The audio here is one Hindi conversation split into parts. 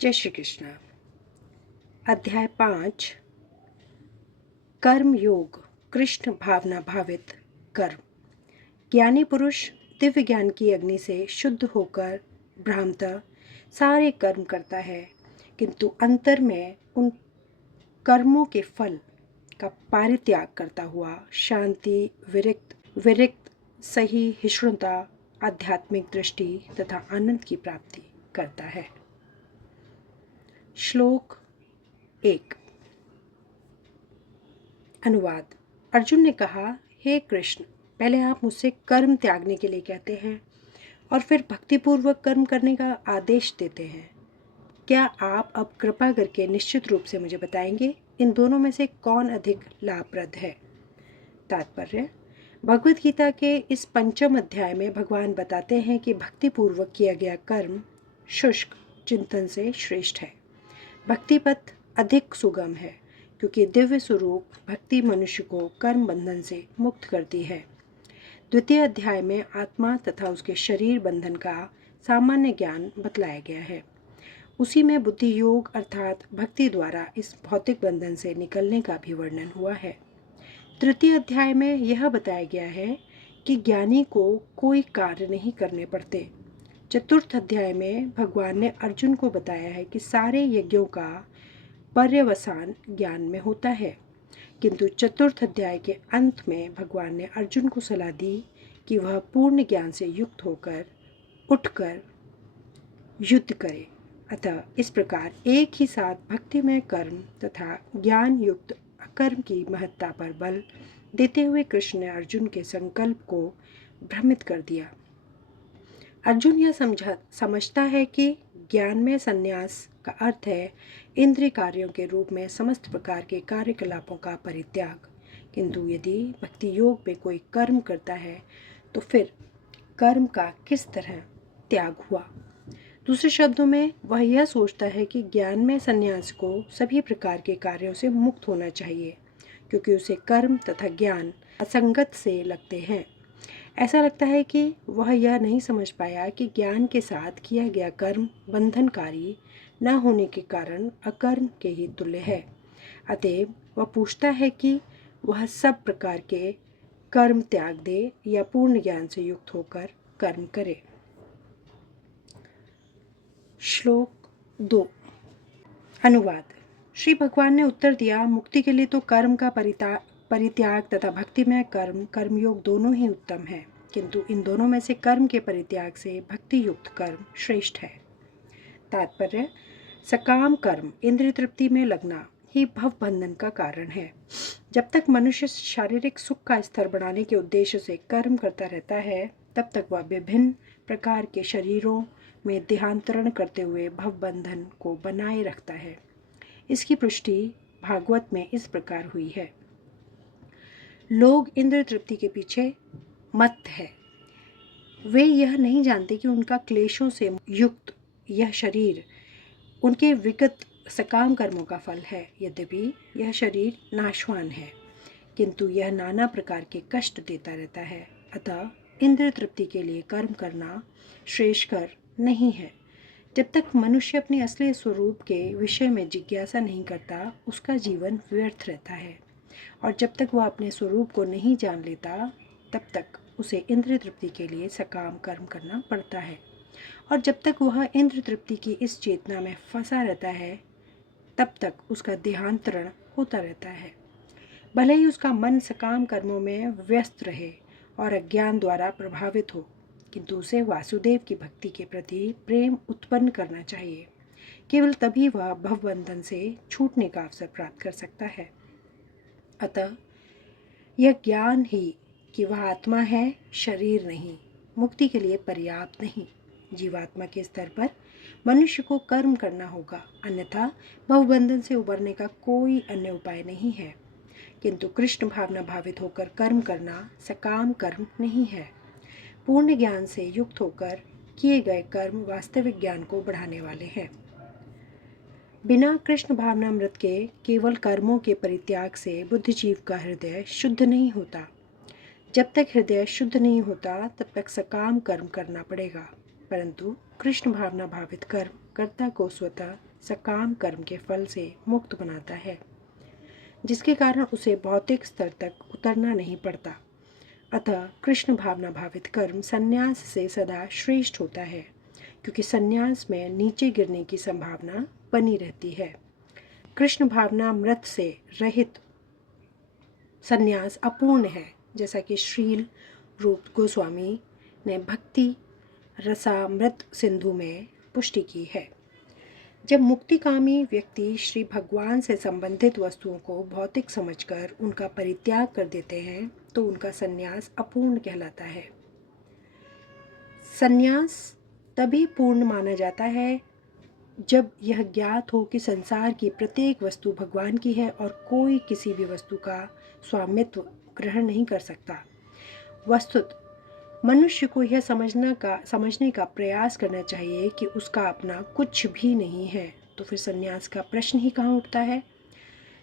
जय श्री कृष्ण। अध्याय 5 कर्म योग कृष्ण भावना भावित कर्म। ज्ञानी पुरुष दिव्य ज्ञान की अग्नि से शुद्ध होकर भ्रामतः सारे कर्म करता है, किंतु अंतर में उन कर्मों के फल का परित्याग करता हुआ शांति, विरक्त सहिष्णुता, आध्यात्मिक दृष्टि तथा आनंद की प्राप्ति करता है। श्लोक 1। अनुवाद। अर्जुन ने कहा, हे कृष्ण, पहले आप मुझसे कर्म त्यागने के लिए कहते हैं और फिर भक्तिपूर्वक कर्म करने का आदेश देते हैं। क्या आप अब कृपा करके निश्चित रूप से मुझे बताएंगे, इन दोनों में से कौन अधिक लाभप्रद है? तात्पर्य। भगवद गीता के इस 5वें अध्याय में भगवान बताते हैं कि भक्तिपूर्वक किया गया कर्म शुष्क चिंतन से श्रेष्ठ है। भक्ति पथ अधिक सुगम है, क्योंकि दिव्य स्वरूप भक्ति मनुष्य को कर्म बंधन से मुक्त करती है। द्वितीय अध्याय में आत्मा तथा उसके शरीर बंधन का सामान्य ज्ञान बतलाया गया है। उसी में बुद्धि योग अर्थात भक्ति द्वारा इस भौतिक बंधन से निकलने का भी वर्णन हुआ है। तृतीय अध्याय में यह बताया गया है कि ज्ञानी को कोई कार्य नहीं करने पड़ते। चतुर्थ अध्याय में भगवान ने अर्जुन को बताया है कि सारे यज्ञों का पर्यवसान ज्ञान में होता है, किंतु चतुर्थ अध्याय के अंत में भगवान ने अर्जुन को सलाह दी कि वह पूर्ण ज्ञान से युक्त होकर उठकर युद्ध करे। अतः इस प्रकार एक ही साथ भक्तिमय कर्म तथा ज्ञान युक्त अकर्म की महत्ता पर बल देते हुए कृष्ण ने अर्जुन के संकल्प को भ्रमित कर दिया। अर्जुन यह समझता है कि ज्ञान में संन्यास का अर्थ है इंद्रिय कार्यों के रूप में समस्त प्रकार के कार्यकलापों का परित्याग, किंतु यदि भक्ति योग में कोई कर्म करता है तो फिर कर्म का किस तरह त्याग हुआ? दूसरे शब्दों में वह यह सोचता है कि ज्ञान में संन्यास को सभी प्रकार के कार्यों से मुक्त होना चाहिए, क्योंकि उसे कर्म तथा ज्ञान असंगत से लगते हैं। ऐसा लगता है कि वह यह नहीं समझ पाया कि ज्ञान के साथ किया गया कर्म बंधनकारी न होने के कारण अकर्म के ही तुल्य है। अतएव वह पूछता है कि वह सब प्रकार के कर्म त्याग दे या पूर्ण ज्ञान से युक्त होकर कर्म करे। श्लोक 2। अनुवाद। श्री भगवान ने उत्तर दिया, मुक्ति के लिए तो कर्म का परित्याग तथा भक्तिमय कर्म कर्मयोग दोनों ही उत्तम है, किंतु इन दोनों में से कर्म के परित्याग से भक्ति युक्त कर्म श्रेष्ठ है। तात्पर्य। सकाम कर्म इंद्रिय तृप्ति में लगना ही भव बंधन का कारण है। जब तक मनुष्य शारीरिक सुख का स्तर बढ़ाने के उद्देश्य से कर्म करता रहता है, तब तक वह विभिन्न प्रकार के शरीरों में देहांतरण करते हुए भव बंधन को बनाए रखता है। इसकी पुष्टि भागवत में इस प्रकार हुई है। लोग इंद्रिय तृप्ति के पीछे मत्त है। वे यह नहीं जानते कि उनका क्लेशों से युक्त यह शरीर उनके विगत सकाम कर्मों का फल है। यद्यपि यह शरीर नाशवान है, किंतु यह नाना प्रकार के कष्ट देता रहता है। अतः इंद्रिय तृप्ति के लिए कर्म करना श्रेयस्कर नहीं है। जब तक मनुष्य अपने असली स्वरूप के विषय में जिज्ञासा नहीं करता, उसका जीवन व्यर्थ रहता है, और जब तक वह अपने स्वरूप को नहीं जान लेता, तब तक उसे इंद्रिय तृप्ति के लिए सकाम कर्म करना पड़ता है। और जब तक वह इंद्रिय तृप्ति की इस चेतना में फंसा रहता है, तब तक उसका देहांतरण होता रहता है। भले ही उसका मन सकाम कर्मों में व्यस्त रहे और अज्ञान द्वारा प्रभावित हो, किंतु उसे वासुदेव की भक्ति के प्रति प्रेम उत्पन्न करना चाहिए। केवल तभी वह भवबंधन से छूटने का अवसर प्राप्त कर सकता है। अतः यह ज्ञान ही कि वह आत्मा है, शरीर नहीं, मुक्ति के लिए पर्याप्त नहीं। जीवात्मा के स्तर पर मनुष्य को कर्म करना होगा, अन्यथा भवबंधन से उबरने का कोई अन्य उपाय नहीं है। किंतु कृष्ण भावना भावित होकर कर्म करना सकाम कर्म नहीं है। पूर्ण ज्ञान से युक्त होकर किए गए कर्म वास्तविक ज्ञान को बढ़ाने वाले हैं। बिना कृष्ण भावनामृत के केवल कर्मों के परित्याग से बुद्धिजीव का हृदय शुद्ध नहीं होता। जब तक हृदय शुद्ध नहीं होता, तब तक सकाम कर्म करना पड़ेगा, परंतु कृष्ण भावना भावित कर्म कर्ता को स्वतः सकाम कर्म के फल से मुक्त बनाता है, जिसके कारण उसे भौतिक स्तर तक उतरना नहीं पड़ता। अतः कृष्ण भावना भावित कर्म संन्यास से सदा श्रेष्ठ होता है, क्योंकि संन्यास में नीचे गिरने की संभावना बनी रहती है। कृष्ण भावना मृत से रहित संन्यास अपूर्ण है, जैसा कि श्रील रूप गोस्वामी ने भक्ति रसामृत सिंधु में पुष्टि की है। जब मुक्तिकामी व्यक्ति श्री भगवान से संबंधित वस्तुओं को भौतिक समझकर उनका परित्याग कर देते हैं तो उनका संन्यास अपूर्ण कहलाता है। संन्यास तभी पूर्ण माना जाता है जब यह ज्ञात हो कि संसार की प्रत्येक वस्तु भगवान की है और कोई किसी भी वस्तु का स्वामित्व ग्रहण नहीं कर सकता। वस्तुत मनुष्य को यह समझने का प्रयास करना चाहिए कि उसका अपना कुछ भी नहीं है, तो फिर संन्यास का प्रश्न ही कहाँ उठता है।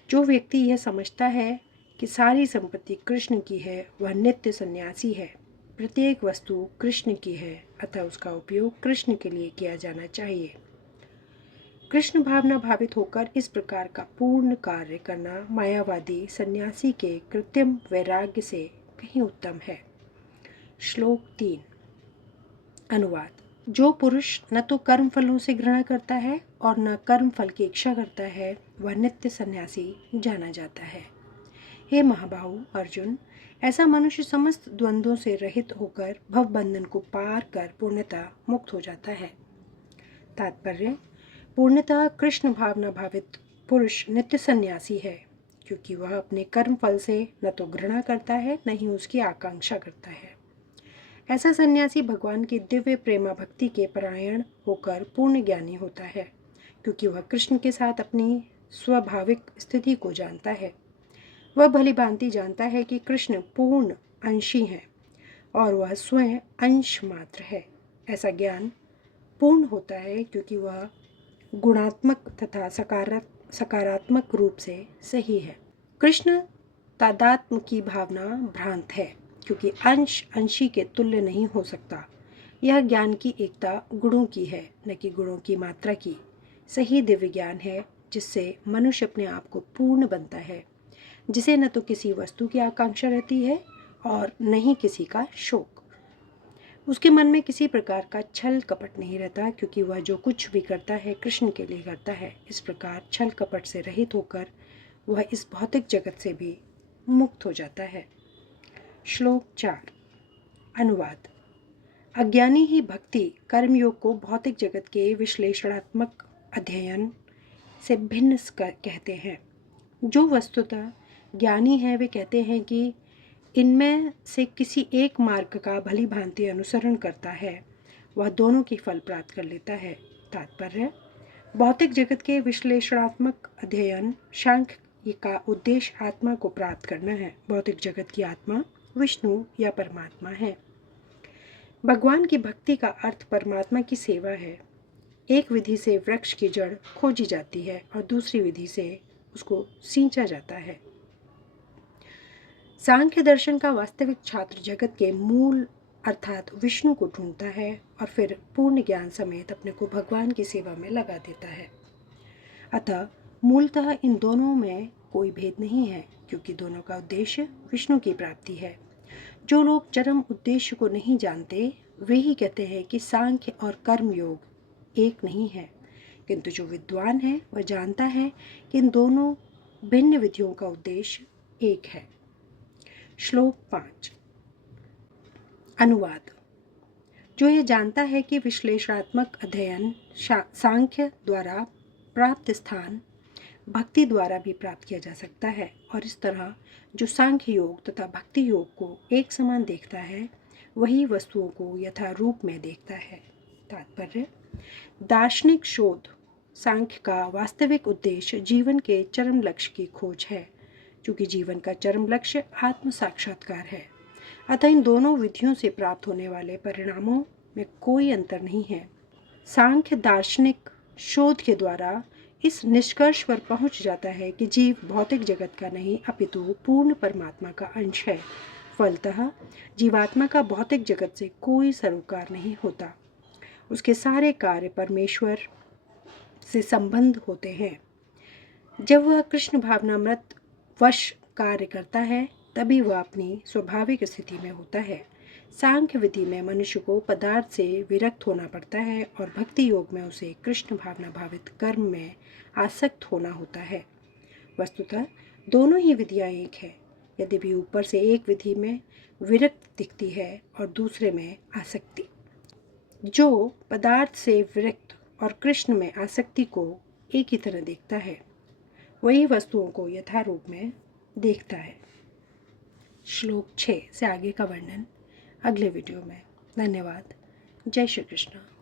जो व्यक्ति यह समझता है कि सारी संपत्ति कृष्ण की है, वह नित्य सन्यासी है। प्रत्येक वस्तु कृष्ण की है, अतः उसका उपयोग कृष्ण के लिए किया जाना चाहिए। कृष्ण भावना भावित होकर इस प्रकार का पूर्ण कार्य करना मायावादी सन्यासी के कृत्रिम वैराग्य से कहीं उत्तम है। श्लोक 3 अनुवाद। जो पुरुष न तो कर्म फलों से घृणा करता है और न कर्म फल की इच्छा करता है, वह नित्य सन्यासी जाना जाता है। हे महाबाहु अर्जुन, ऐसा मनुष्य समस्त द्वंद्वों से रहित होकर भव बंधन को पार कर पूर्णतः मुक्त हो जाता है। तात्पर्य: पूर्णतः कृष्ण भावना भावित पुरुष नित्य सन्यासी है, क्योंकि वह अपने कर्म फल से न तो घृणा करता है न ही उसकी आकांक्षा करता है। ऐसा सन्यासी भगवान की दिव्य प्रेमा भक्ति के परायण होकर पूर्ण ज्ञानी होता है, क्योंकि वह कृष्ण के साथ अपनी स्वाभाविक स्थिति को जानता है। वह भली भांति जानता है कि कृष्ण पूर्ण अंशी है और वह स्वयं अंश मात्र है। ऐसा ज्ञान पूर्ण होता है क्योंकि वह गुणात्मक तथा सकारात्मक रूप से सही है। कृष्ण तादात्म्य की भावना भ्रांत है, क्योंकि अंश अंशी के तुल्य नहीं हो सकता। यह ज्ञान की एकता गुणों की है, न कि गुणों की मात्रा की। सही दिव्य ज्ञान है जिससे मनुष्य अपने आप को पूर्ण बनता है, जिसे न तो किसी वस्तु की आकांक्षा रहती है और न ही किसी का शोक। उसके मन में किसी प्रकार का छल कपट नहीं रहता, क्योंकि वह जो कुछ भी करता है कृष्ण के लिए करता है। इस प्रकार छल कपट से रहित होकर वह इस भौतिक जगत से भी मुक्त हो जाता है। श्लोक 4 अनुवाद। अज्ञानी ही भक्ति कर्मयोग को भौतिक जगत के विश्लेषणात्मक अध्ययन से भिन्न कहते हैं। जो वस्तुतः ज्ञानी है वे कहते हैं कि इनमें से किसी एक मार्ग का भली भांति अनुसरण करता है, वह दोनों की फल प्राप्त कर लेता है। तात्पर्य: भौतिक जगत के विश्लेषणात्मक अध्ययन सांख्य का उद्देश्य आत्मा को प्राप्त करना है। भौतिक जगत की आत्मा विष्णु या परमात्मा है। भगवान की भक्ति का अर्थ परमात्मा की सेवा है। एक विधि से वृक्ष की जड़ खोजी जाती है और दूसरी विधि से उसको सींचा जाता है। सांख्य दर्शन का वास्तविक छात्र जगत के मूल अर्थात विष्णु को ढूंढता है और फिर पूर्ण ज्ञान समेत अपने को भगवान की सेवा में लगा देता है। अतः मूलतः इन दोनों में कोई भेद नहीं है, क्योंकि दोनों का उद्देश्य विष्णु की प्राप्ति है। जो लोग चरम उद्देश्य को नहीं जानते वे ही कहते हैं कि सांख्य और कर्म योग एक नहीं है, किंतु जो विद्वान है वह जानता है कि इन दोनों भिन्न विधियों का उद्देश्य एक है। श्लोक 5 अनुवाद। जो यह जानता है कि विश्लेषणात्मक अध्ययन सांख्य द्वारा प्राप्त स्थान भक्ति द्वारा भी प्राप्त किया जा सकता है, और इस तरह जो सांख्य योग तथा भक्ति योग को एक समान देखता है वही वस्तुओं को यथा रूप में देखता है। तात्पर्य: दार्शनिक शोध सांख्य का वास्तविक उद्देश्य जीवन के चरम लक्ष्य की खोज है, क्योंकि जीवन का चरम लक्ष्य आत्म साक्षात्कार है। अतः इन दोनों विधियों से प्राप्त होने वाले परिणामों में कोई अंतर नहीं है। सांख्य दार्शनिक शोध के द्वारा इस निष्कर्ष पर पहुंच जाता है कि जीव भौतिक जगत का नहीं अपितु पूर्ण परमात्मा का अंश है। फलतः जीवात्मा का भौतिक जगत से कोई सरोकार नहीं होता। उसके सारे कार्य परमेश्वर से संबंध होते हैं। जब वह कृष्ण भावनामृत वश कार्य करता है तभी वह अपनी स्वाभाविक स्थिति में होता है। सांख्य विधि में मनुष्य को पदार्थ से विरक्त होना पड़ता है और भक्ति योग में उसे कृष्ण भावना भावित कर्म में आसक्त होना होता है। वस्तुतः दोनों ही विधियां एक है, यद्यपि ऊपर से एक विधि में विरक्त दिखती है और दूसरे में आसक्ति। जो पदार्थ से विरक्त और कृष्ण में आसक्ति को एक ही तरह देखता है वही वस्तुओं को यथारूप में देखता है। श्लोक 6 से आगे का वर्णन अगले वीडियो में। धन्यवाद। जय श्री कृष्ण।